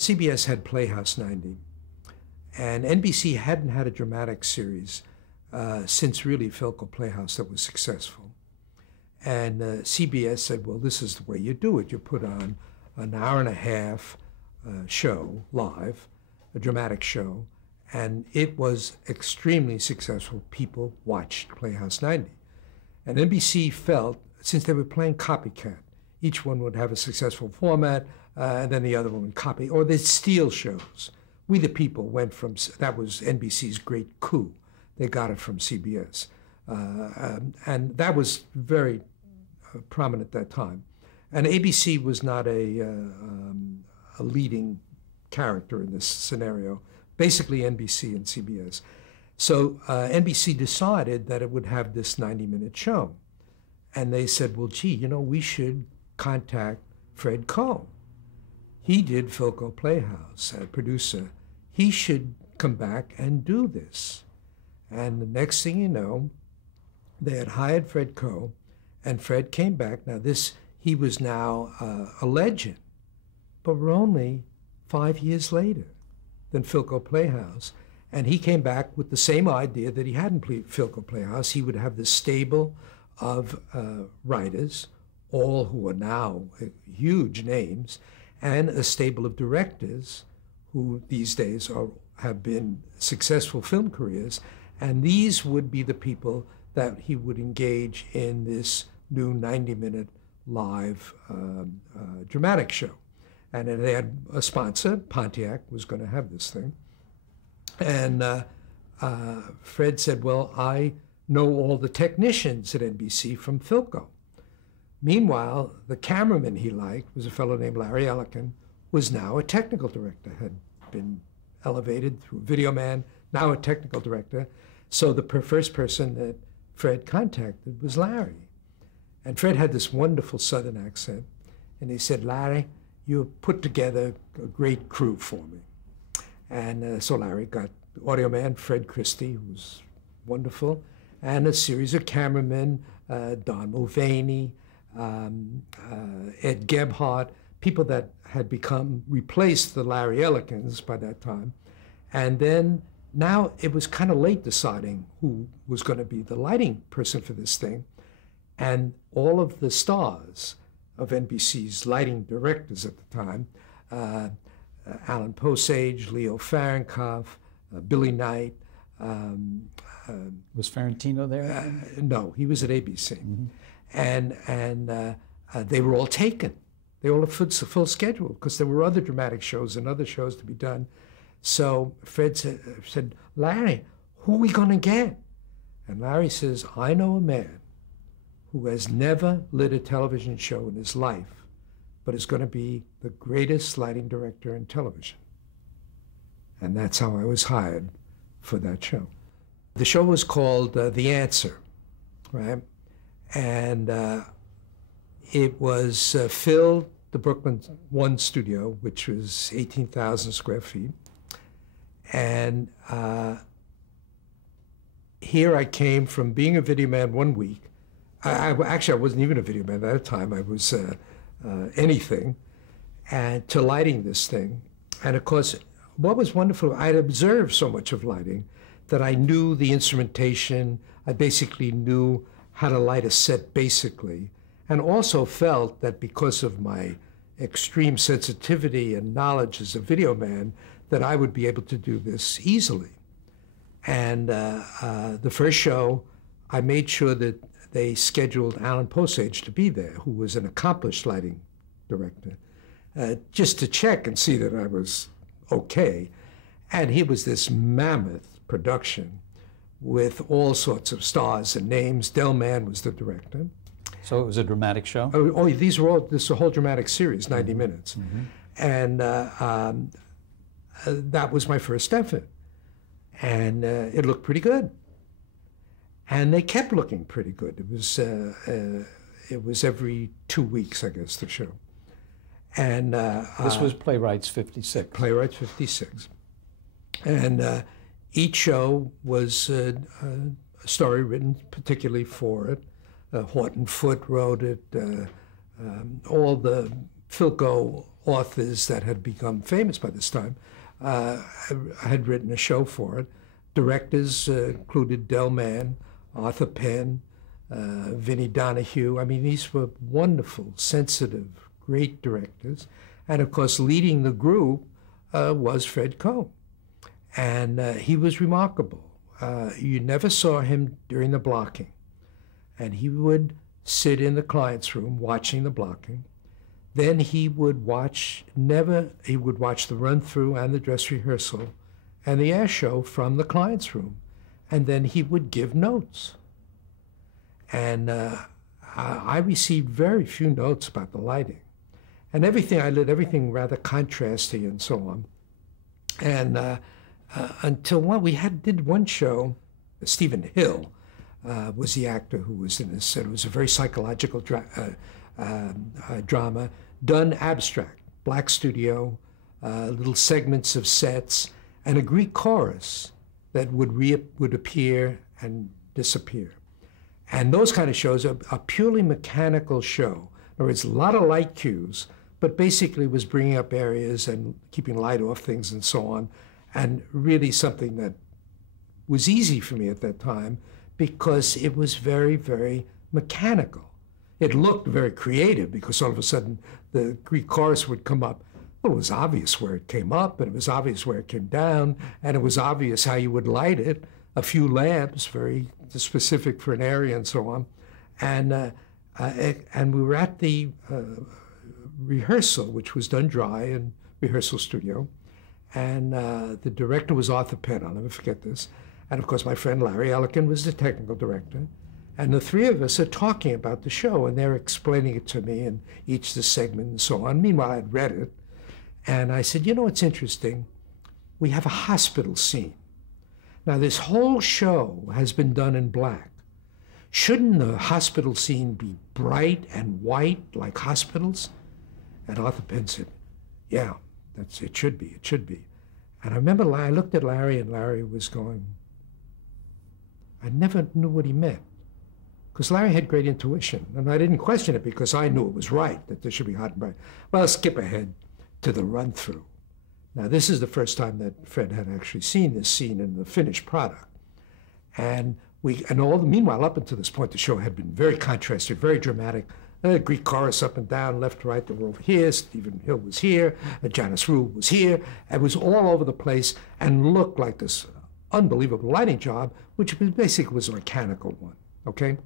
CBS had Playhouse 90, and NBC hadn't had a dramatic series since really Philco Playhouse that was successful. And CBS said, well, this is the way you do it. You put on an hour-and-a-half show, live, a dramatic show, and it was extremely successful. People watched Playhouse 90. And NBC felt, since they were playing copycat, each one would have a successful format, and then the other one would copy, or they'd steal shows. We the People went from, that was NBC's great coup. They got it from CBS. And that was very prominent at that time. And ABC was not a leading character in this scenario, basically NBC and CBS. So NBC decided that it would have this 90-minute show. And they said, well, gee, you know, we should contact Fred Coe. He did Philco Playhouse, a producer. He should come back and do this. And the next thing you know, they had hired Fred Coe, and Fred came back. Now he was now a legend, but we're only 5 years later than Philco Playhouse. And he came back with the same idea that he had in Philco Playhouse. He would have this stable of writers, all who are now huge names, and a stable of directors who these days have been successful film careers. And these would be the people that he would engage in this new 90-minute live dramatic show. And they had a sponsor, Pontiac was going to have this thing. And Fred said, well, I know all the technicians at NBC from Philco. Meanwhile, the cameraman he liked was a fellow named Larry Elkin, was now a technical director, had been elevated through Video Man, now a technical director. So the first person that Fred contacted was Larry. And Fred had this wonderful Southern accent. And he said, Larry, you put together a great crew for me. And so Larry got audio man Fred Christie, who was wonderful, and a series of cameramen, Don Mulvaney, Ed Gebhardt, people that had replaced the Larry Elkins by that time. And then now it was kind of late deciding who was going to be the lighting person for this thing. And all of the stars of NBC's lighting directors at the time, Alan Posage, Leo Fahrenkopf, Billy Knight. Was Ferrantino there? No, he was at ABC. Mm-hmm. And they were all taken. They all had full schedule because there were other dramatic shows and other shows to be done. So Fred said, Larry, who are we going to get? And Larry says, I know a man who has never lit a television show in his life, but is going to be the greatest lighting director in television. And that's how I was hired for that show. The show was called The Answer, right? And it was filled the Brooklyn One studio, which was 18,000 square feet. And here I came from being a video man 1 week. Actually, I wasn't even a video man at that time. I was anything, and to lighting this thing. And of course, what was wonderful, I had observed so much of lighting that I knew the instrumentation. I basically knew how to light a set basically, and also felt that because of my extreme sensitivity and knowledge as a video man, that I would be able to do this easily. And the first show, I made sure that they scheduled Alan Posage to be there, who was an accomplished lighting director, just to check and see that I was okay. And he was this mammoth production with all sorts of stars and names. Del Mann was the director. So it was a dramatic show? Oh, this is a whole dramatic series, 90 minutes. Mm-hmm. And that was my first effort. And it looked pretty good. And they kept looking pretty good. It was every 2 weeks, I guess, the show. And this was Playwrights 56. Playwrights 56. And each show was a story written particularly for it. Horton Foote wrote it. All the Philco authors that had become famous by this time had written a show for it. Directors included Del Mann, Arthur Penn, Vinnie Donahue. I mean, these were wonderful, sensitive, great directors. And of course, leading the group was Fred Coe. And he was remarkable. You never saw him during the blocking. And he would sit in the client's room watching the blocking. Then he would watch, he would watch the run-through and the dress rehearsal and the air show from the client's room. And then he would give notes. And I received very few notes about the lighting. And everything I lit, everything rather contrasty and so on. And until did one show, Stephen Hill was the actor who was in this. It was a very psychological drama, done abstract, black studio, little segments of sets, and a Greek chorus that would appear and disappear. And those kind of shows are a purely mechanical show. In other words, a lot of light cues, but basically was bringing up areas and keeping light off things and so on, and really something that was easy for me at that time because it was very, very mechanical. It looked very creative because all of a sudden the Greek chorus would come up. Well, it was obvious where it came up, and it was obvious where it came down, and it was obvious how you would light it. A few lamps, very specific for an area and so on. And we were at the rehearsal, which was done dry in rehearsal studio. And the director was Arthur Penn, I'll never forget this. And of course, my friend Larry Elkin was the technical director. And the three of us are talking about the show, and they're explaining it to me in each the segment and so on. Meanwhile, I'd read it. And I said, you know what's interesting? We have a hospital scene. Now, this whole show has been done in black. Shouldn't the hospital scene be bright and white like hospitals? And Arthur Penn said, yeah, it should be, it should be. And I remember I looked at Larry, and Larry was going, I never knew what he meant. Because Larry had great intuition, and I didn't question it because I knew it was right, that there should be hot and bright. Well, let's skip ahead to the run-through. Now, this is the first time that Fred had actually seen this scene in the finished product. And meanwhile, up until this point, the show had been very contrasted, very dramatic. Greek chorus up and down, left to right, they were over here. Stephen Hill was here. Janice Rue was here. It was all over the place and looked like this unbelievable lighting job, which basically was a mechanical one, okay?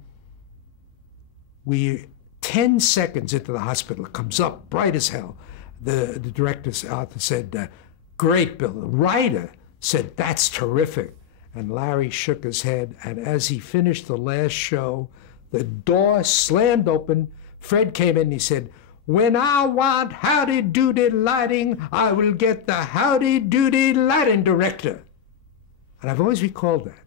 10 seconds into the hospital, it comes up bright as hell. The director said, great, Bill. The writer said, that's terrific. And Larry shook his head, and as he finished the last show, the door slammed open. Fred came in and he said, when I want howdy-doody lighting, I will get the howdy-doody lighting director. And I've always recalled that.